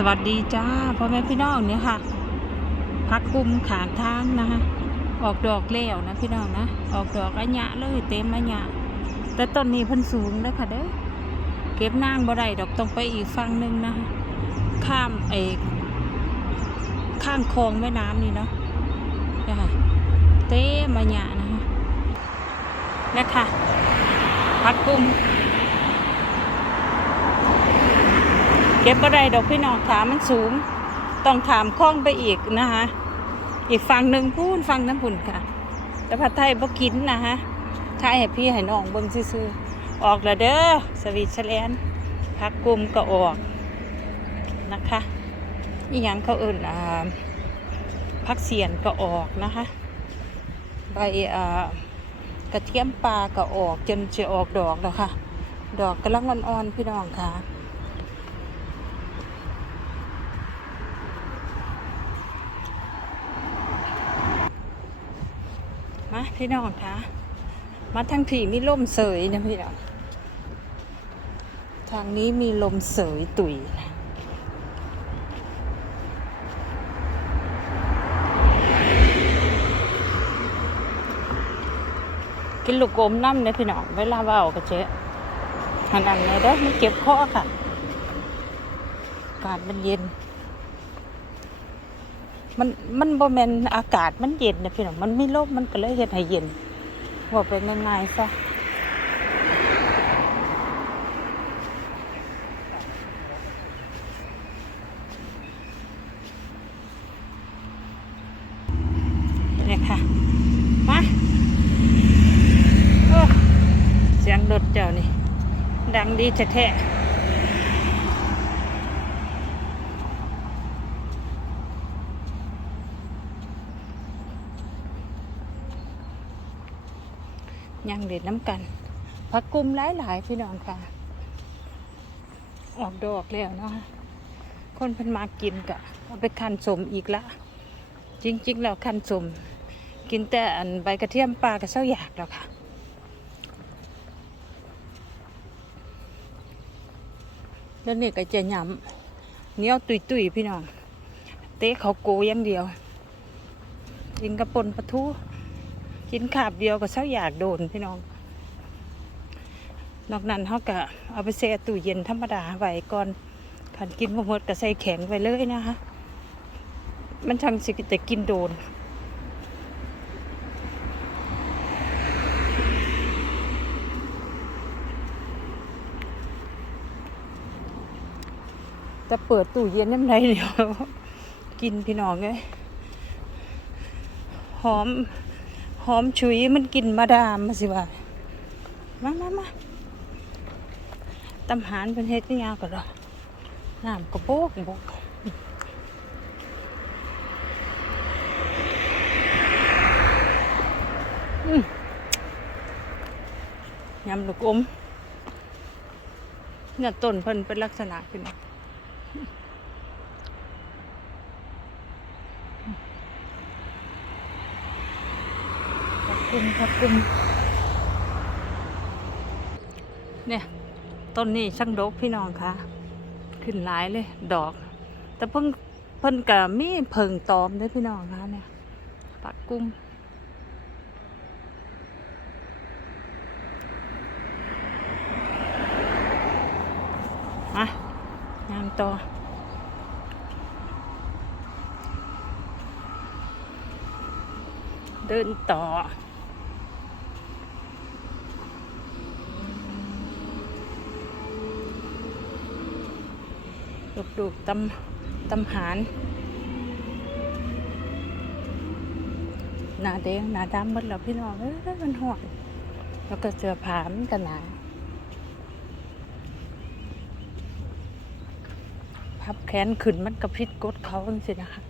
สวัสดีจ้าพ่อแม่พี่น้องเนี่ยค่ะพักกุมขางทางนะคะออกดอกแล้วนะพี่น้องนะออกดอกอัญญะเลยเต็มอัญญะแต่ต้นนี้พิ่นสูงเลยค่ะเด้อเก็บนางบ่ได้ดอกต้องไปอีกฝั่งหนึ่งนะคะข้ามไอ้ข้างคลองแม่น้ำนี่เนาะนี่ยค่ะเต็มอัญญะนะคะนะคะพักกุม เก็บบ่ได้ดอกพี่น้องขามันสูง ต้องถามคล้องไปอีกนะคะอีกฝั่งหนึ่งพูนฝั่งน้ำพุ่นค่ะ แต่ผัดไทยบ่กินนะคะทายให้พี่ให้น้องเบิ่งซื่อๆออกแล้วเด้อสวีทแลนด์พักกลุ่มก็ออกนะคะอีหยังเขาเอิ่นอ่าพักเสียนก็ออกนะคะใบอ่ากระเทียมปลาก็ออกจนจะออกดอกแล้วค่ะ ดอกกำลังอ่อนๆพี่น้องค่ะ มาพี่น้องคะมาทางผีมีลมเสยนะพี่น้องทางนี้มีลมเสยตุยนะกินลูกอมน้ำเนี่ยพี่น้องเวลาเว่ากับเจ๊หันอันเนี่ยเด้อมันเก็บคอค่ะ อากาศมันเย็น มันมันบ่แมนอากาศมันเย็นนะพี่น้องมันไม่ลมมันก็เลยเฮ็ดให้เย็นว่าไปง่ายๆซะนี่ยค่ะ มาโอ้เสียงรถเจ้านี่ ดังดีแท้ๆ ยังเด็ดน้ำกันผักกุมหลายๆพี่น้องค่ะ ออกดอกแล้วเนาะคนเพิ่นมากินกะเอาไปคั้นสมอีกละ จริงๆแล้วคั้นสมกินแต่อันใบกระเทียมปลากระเซ้าอยากแล้วค่ะแล้วนี่ก็จะยำเนี้ยวตุยๆพี่น้อง เตะเขาโกอย่างเดียวกินกระปนปลาทู กินขาบเดียวก็เช้าอยากโดนพี่น้อง นอกนั้นเขาก็เอาไปแช่ตู้เย็นธรรมดาไว้ก่อนขันกินบ่หมดก็ใส่แข็งไว้เลยนะคะ มันช่างสิแต่กินโดนจะเปิดตู้เย็นน้ำไรเดียว กินพี่น้องเลยหอม หอมฉุยมันกินมาดามมาสิว่ามามามาตำหารเป็นเฮ็ดนี่ยาวก็ดอกน้ำก็โบกบกยำลูกอมเนี่ยต้นเพิ่นเป็นลักษณะขึ้น มาขอบคุณขอบคุณเนี่ยต้นนี้ช่างดกพี่น้องคะขึ้นหลายเลย ดอก แต่เพิ่งเพิ่นกับมีเพิงตอมเด้พี่น้องคะเนี่ยปักกุ้มอะยางต่อเดินต่อ ลูกดูกตำตำหารหนาแดงหนาดำหมดแล้วพี่น้องเอ้ยมันหอนแล้วก็เสื้อผ้ามันก็หนาพับแขนขึ้นมันกระพริบกดเขาจังสินะคะ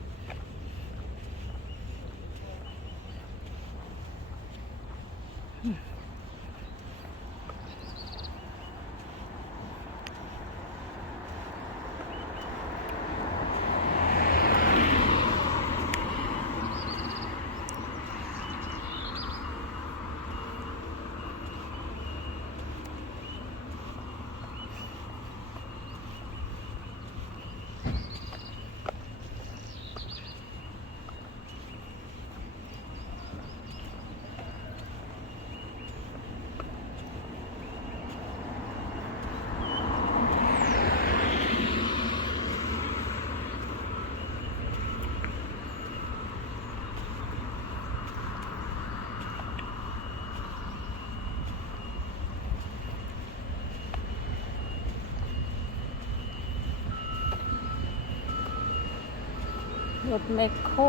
ถแมคโคร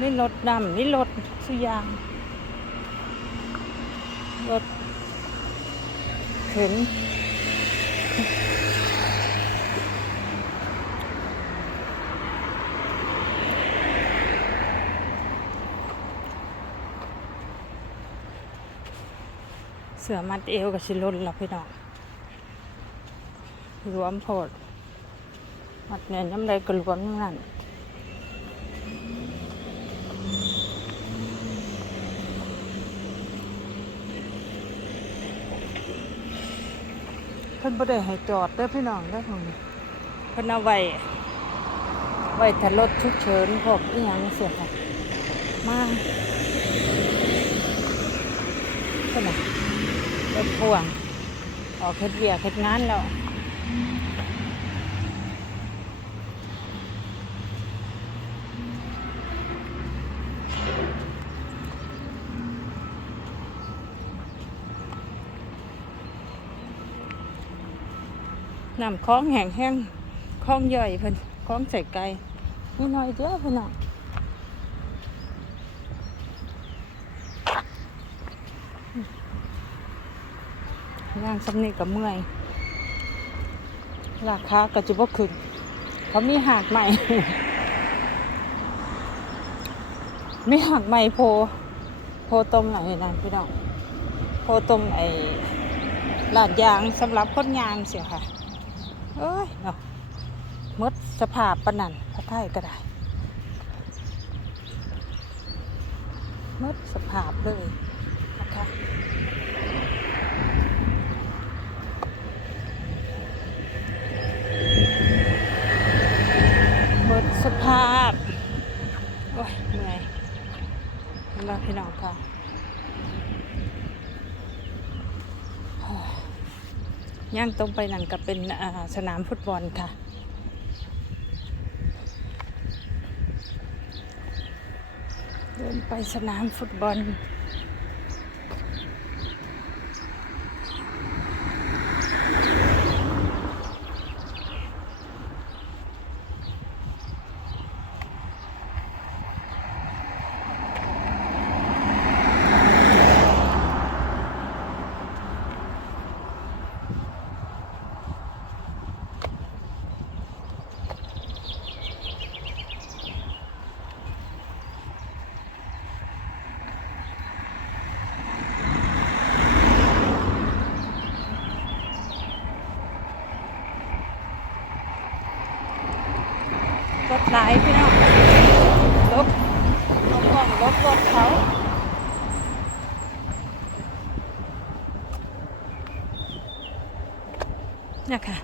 นี่รถดำนี่รถสุยางรถเข็นเสือมัดเอวกับชิลนหลับพี่น้องรวมโพด มัดเนี่ยย้ำใดก็รวมทั้งนั้นเพิ่นบ่ได้ให้จอดเด้อพี่น้องเด้อของนี้เพิ่นเอาไว้ไว้ถ้ารถฉุกเฉินพวกอีหยังเสียค่ะมาเพิ่นน่ะรถพ่วงออกเฮ็ดเวียกเฮ็ดงานแล้ว น้ำคลองแห้งแห้งคลองย่อยเพิ่นคลองใส่ไก่นี่น้อยเดียวเพิ่นน่ะย่างสำเนีกับเมื่อย ราคาก็จะบ่ขึ้นเขามีหากใหม่มีหากใหม่โพ โพตรงไหนนั่นพี่น้อง โพตรงไอ้ลาดยางสำหรับคนยางเสียค่ะ เอ้ยเนาะมดสภาพปนนันพระไทยก็ได้มดสภาพเลยนะคะหมดสภาพ โอ้ยเหนื่อยลาพี่น้องค่ะ ย่างตรงไปนั่นก็เป็นสนามฟุตบอลค่ะ เดินไปสนามฟุตบอล รถไหลายพี่น้องลบลบกล้องลบรถเขาเนี่ยค่ะ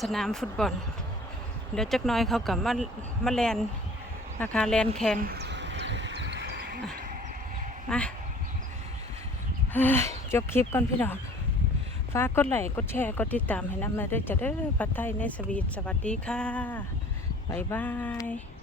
สนามฟุตบอล เดี๋ยวจักหน้อยเขากับมามาแลนนะคะแลนแข่งมาเฮ้ยจบคลิปก่อนพี่น้องฝากกดไลค์กดแชร์ กดติดตามให้น้ำมาด้วยจะเด้อปัตไทยในสวีทสวัสดีค่ะ บ๊ายบาย